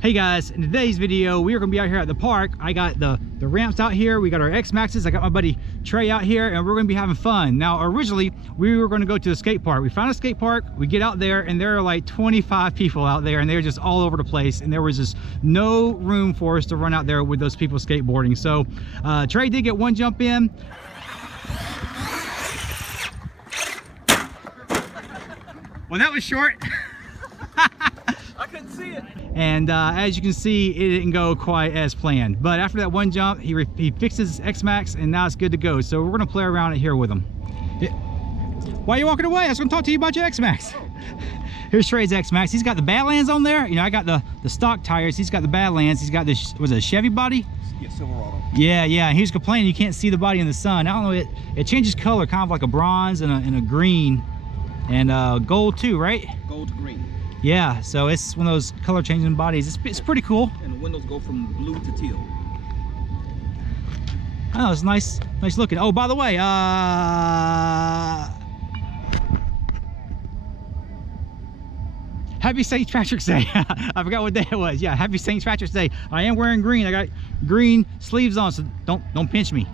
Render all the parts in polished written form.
Hey guys, in today's video we are going to be out here at the park. I got the ramps out here, we got our X-Maxes, I got my buddy Trey out here, and we're going to be having fun. Now originally we were going to go to the skate park. We found a skate park, we get out there and there are like 25 people out there and they're just all over the place, and there was just no room for us to run out there with those people skateboarding. So Trey did get one jump in. Well, that was short. I couldn't see it. And as you can see, it didn't go quite as planned. But after that one jump, he fixed his X-Maxx and now it's good to go. So we're gonna play around it here with him. Why are you walking away? I was gonna talk to you about your X-Maxx. Here's Trey's X-Maxx. He's got the Badlands on there. You know, I got the stock tires. He's got the Badlands. He's got this, was it a Chevy body? Yeah, Silverado. Yeah. He was complaining you can't see the body in the sun. I don't know, it changes color, kind of like a bronze and a green. And gold too, right? Gold to green. Yeah, so it's one of those color changing bodies. It's pretty cool. And the windows go from blue to teal. Oh, it's nice looking. Oh, by the way, happy St. Patrick's Day. I forgot what day it was. Yeah, happy St. Patrick's Day. I am wearing green. I got green sleeves on, so don't pinch me.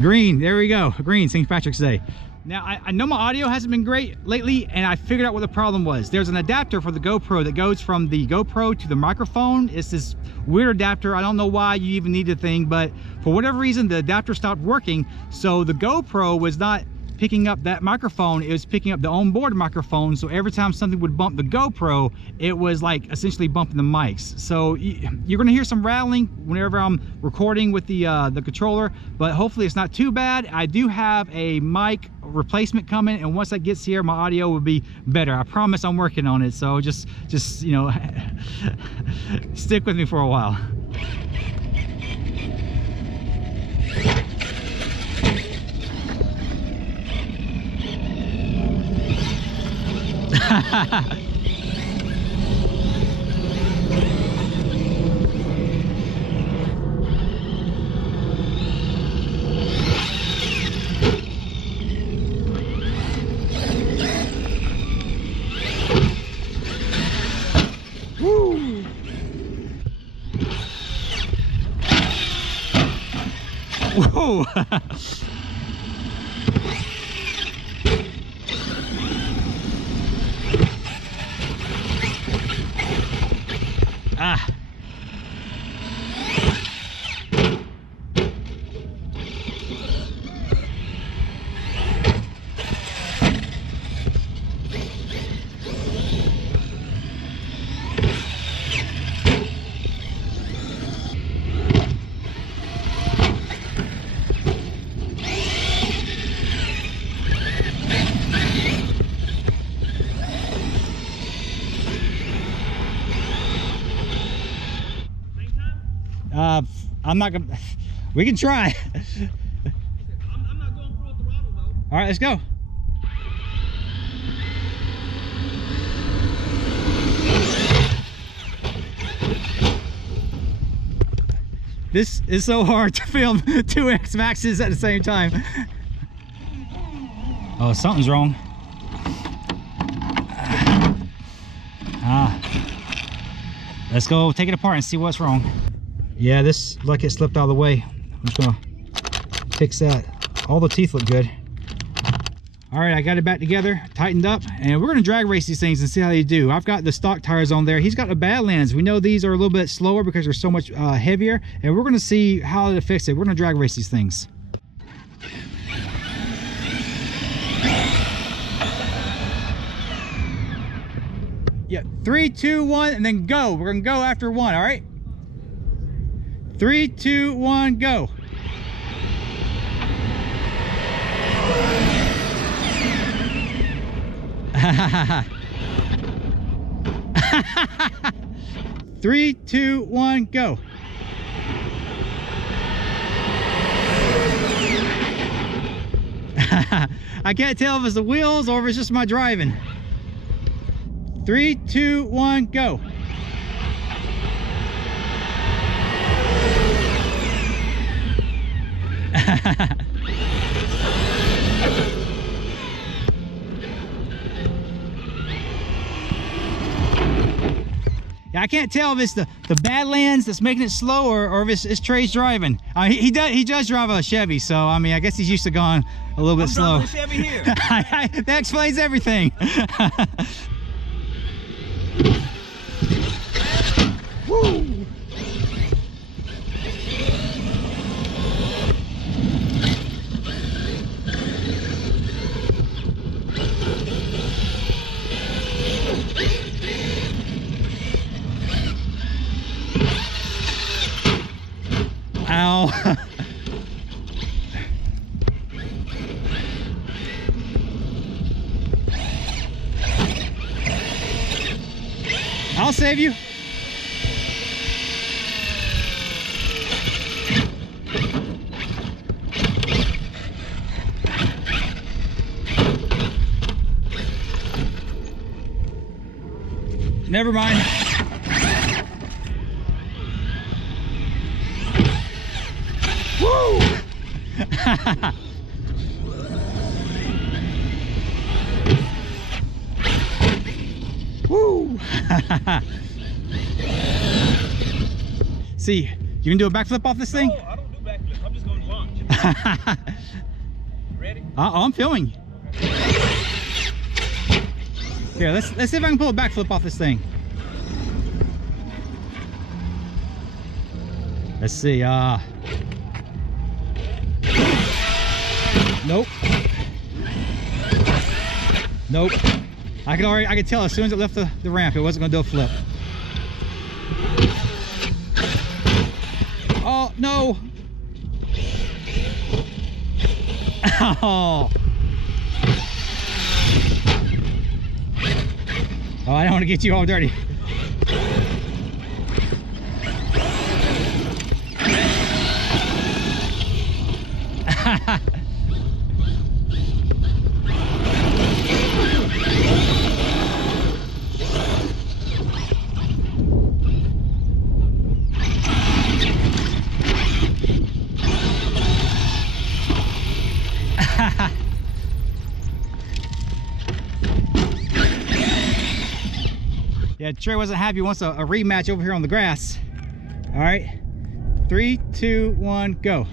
Green, there we go. Green, St. Patrick's Day. Now, I know my audio hasn't been great lately, and I figured out what the problem was. There's an adapter for the GoPro that goes from the GoPro to the microphone. It's this weird adapter. I don't know why you even need the thing, but for whatever reason, the adapter stopped working. So the GoPro was not picking up that microphone, it was picking up the onboard microphone. So every time something would bump the GoPro, it was like essentially bumping the mics. So you're gonna hear some rattling whenever I'm recording with the controller, but hopefully it's not too bad. I do have a mic replacement coming, and once that gets here, my audio will be better. I promise I'm working on it. So just you know, stick with me for a while. Woo! Whoa! Ah. I'm not gonna. We can try. I'm not going full throttle though. All right, let's go. This is so hard to film two X-Maxes at the same time. Oh, something's wrong. Let's go take it apart and see what's wrong. Yeah, this like it slipped out of the way. I'm just gonna fix that. All the teeth look good. All right, I got it back together, tightened up, and we're gonna drag race these things and see how they do. I've got the stock tires on there. He's got the Badlands. We know these are a little bit slower because they're so much heavier, and we're gonna see how to fix it. We're gonna drag race these things. Yeah, 3, 2, 1, and then go. We're gonna go after one, all right? 3, 2, 1, go. Three, 2, 1, go. I can't tell if it's the wheels or if it's just my driving. 3, 2, 1, go. Yeah, I can't tell if it's the Badlands that's making it slow or if it's Trey's driving. He does drive a Chevy, so I mean, I guess he's used to going a little bit slow. I'm driving a Chevy here. That explains everything. Woo! Ow. I'll save you. Never mind. Woo! Woo! See, you can do a backflip off this thing? No, I don't do backflips. I'm just going to launch. Ready? I'm filming. Here, let's see if I can pull a backflip off this thing. Let's see. Nope. Nope. I could tell as soon as it left the ramp, it wasn't gonna do a flip. Oh no! Oh. Oh, I don't want to get you all dirty. Yeah, Trey wasn't happy. He wants a rematch over here on the grass. All right, 3, 2, 1, go.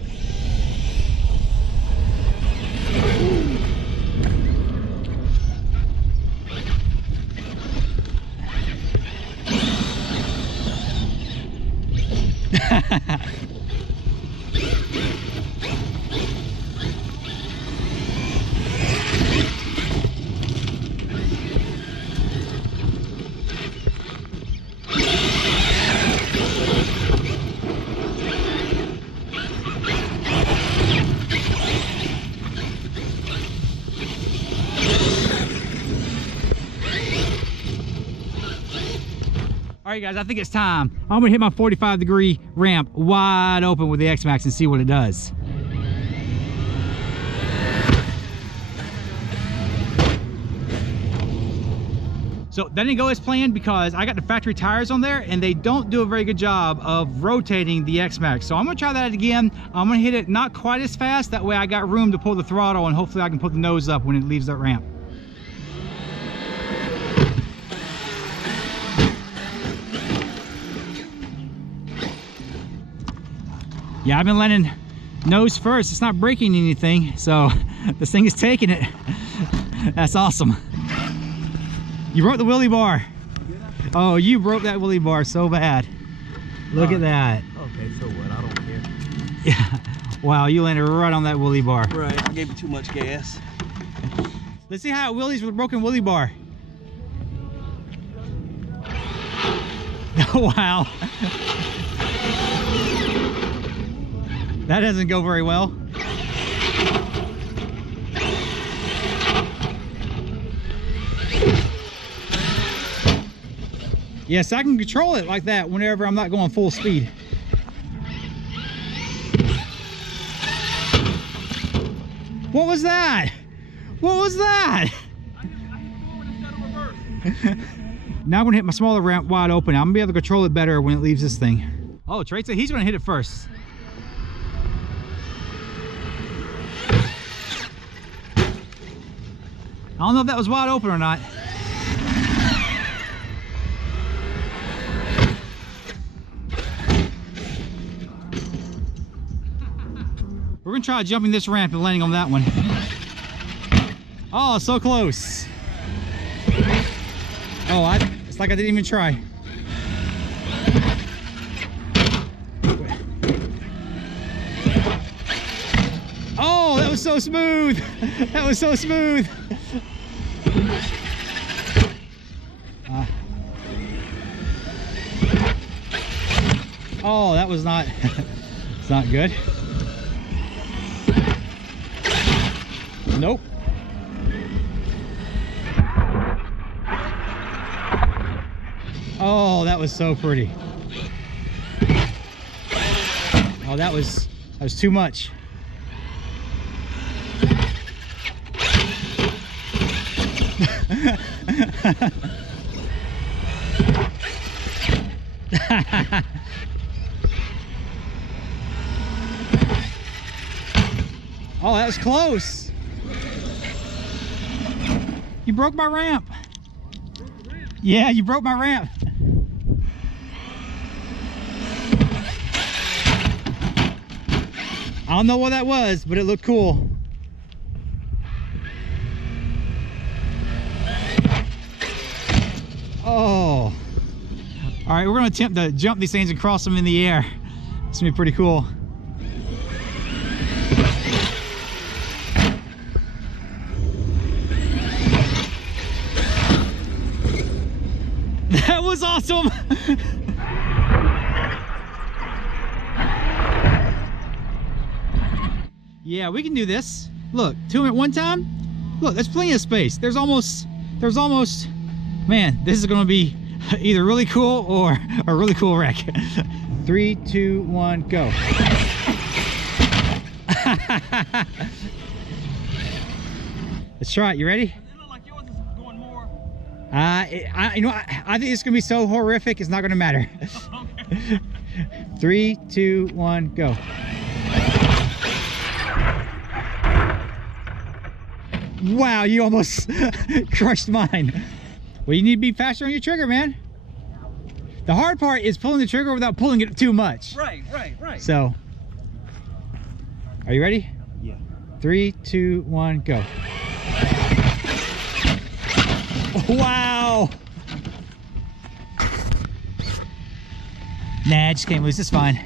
All right, guys, I think it's time. I'm gonna hit my 45-degree ramp wide open with the X-Maxx and see what it does. So that didn't go as planned because I got the factory tires on there and they don't do a very good job of rotating the X-Maxx. So I'm gonna try that again. I'm gonna hit it not quite as fast. That way I got room to pull the throttle and hopefully I can put the nose up when it leaves that ramp. Yeah, I've been letting nose first. It's not breaking anything, so this thing is taking it. That's awesome. You broke the wheelie bar. Oh, you broke that wheelie bar so bad. Look at that. Okay, so what? I don't care. Yeah. Wow, you landed right on that wheelie bar. Right, I gave you too much gas. Let's see how it wheelies with a broken wheelie bar. Wow. That doesn't go very well. Yes, I can control it like that whenever I'm not going full speed. What was that? What was that? Now I'm gonna hit my smaller ramp wide open. I'm gonna be able to control it better when it leaves this thing. Oh, Trey said he's gonna hit it first. I don't know if that was wide open or not. We're gonna try jumping this ramp and landing on that one. Oh, so close. Oh, it's like I didn't even try. Oh, that was so smooth. That was so smooth. Oh, that was not, it's not good. Nope. Oh, that was so pretty. Oh, that was too much. Oh, that was close. You broke my ramp. Yeah, you broke my ramp. I don't know what that was, but it looked cool. Oh. All right, we're gonna attempt to jump these things and cross them in the air. It's gonna be pretty cool. That was awesome. Yeah, we can do this. Look, 2 at one time. Look, there's plenty of space. There's almost, man, this is gonna be either really cool or a really cool wreck. 3, 2, 1, go. Let's try it. You ready? It looked like yours is going more. You know, I think it's gonna be so horrific. It's not gonna matter. Okay. 3, 2, 1, go. Wow, you almost crushed mine. Well, you need to be faster on your trigger, man. The hard part is pulling the trigger without pulling it too much. Right. So, are you ready? Yeah. 3, 2, 1, go. Wow. Nah, it just came loose. It's fine.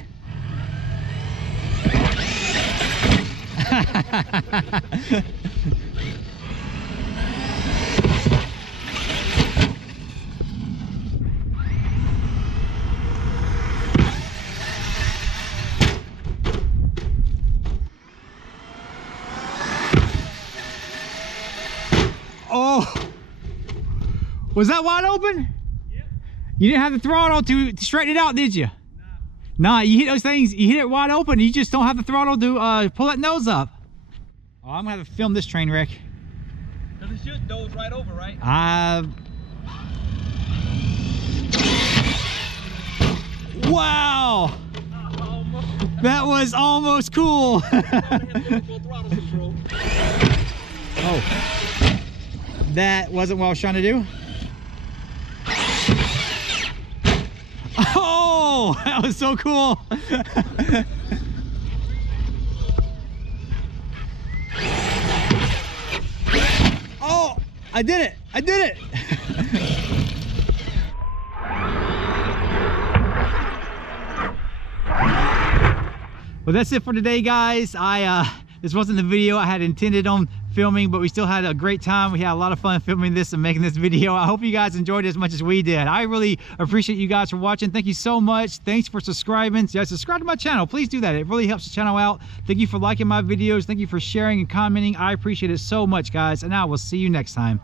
Oh, was that wide open? Yep. You didn't have the throttle to straighten it out, did you? Nah, you hit those things, you hit it wide open, you just don't have the throttle to pull that nose up. Oh, I'm gonna have to film this train wreck. Because it should doze right over, right? Wow! That was almost cool. Oh, that wasn't what I was trying to do. Oh, that was so cool. Oh, I did it. I did it. Well, that's it for today, guys. This wasn't the video I had intended on filming, but we still had a great time. We had a lot of fun filming this and making this video. I hope you guys enjoyed it as much as we did. I really appreciate you guys for watching. Thank you so much. Thanks for subscribing. Yeah, subscribe to my channel. Please do that. It really helps the channel out. Thank you for liking my videos. Thank you for sharing and commenting. I appreciate it so much, guys, and I will see you next time.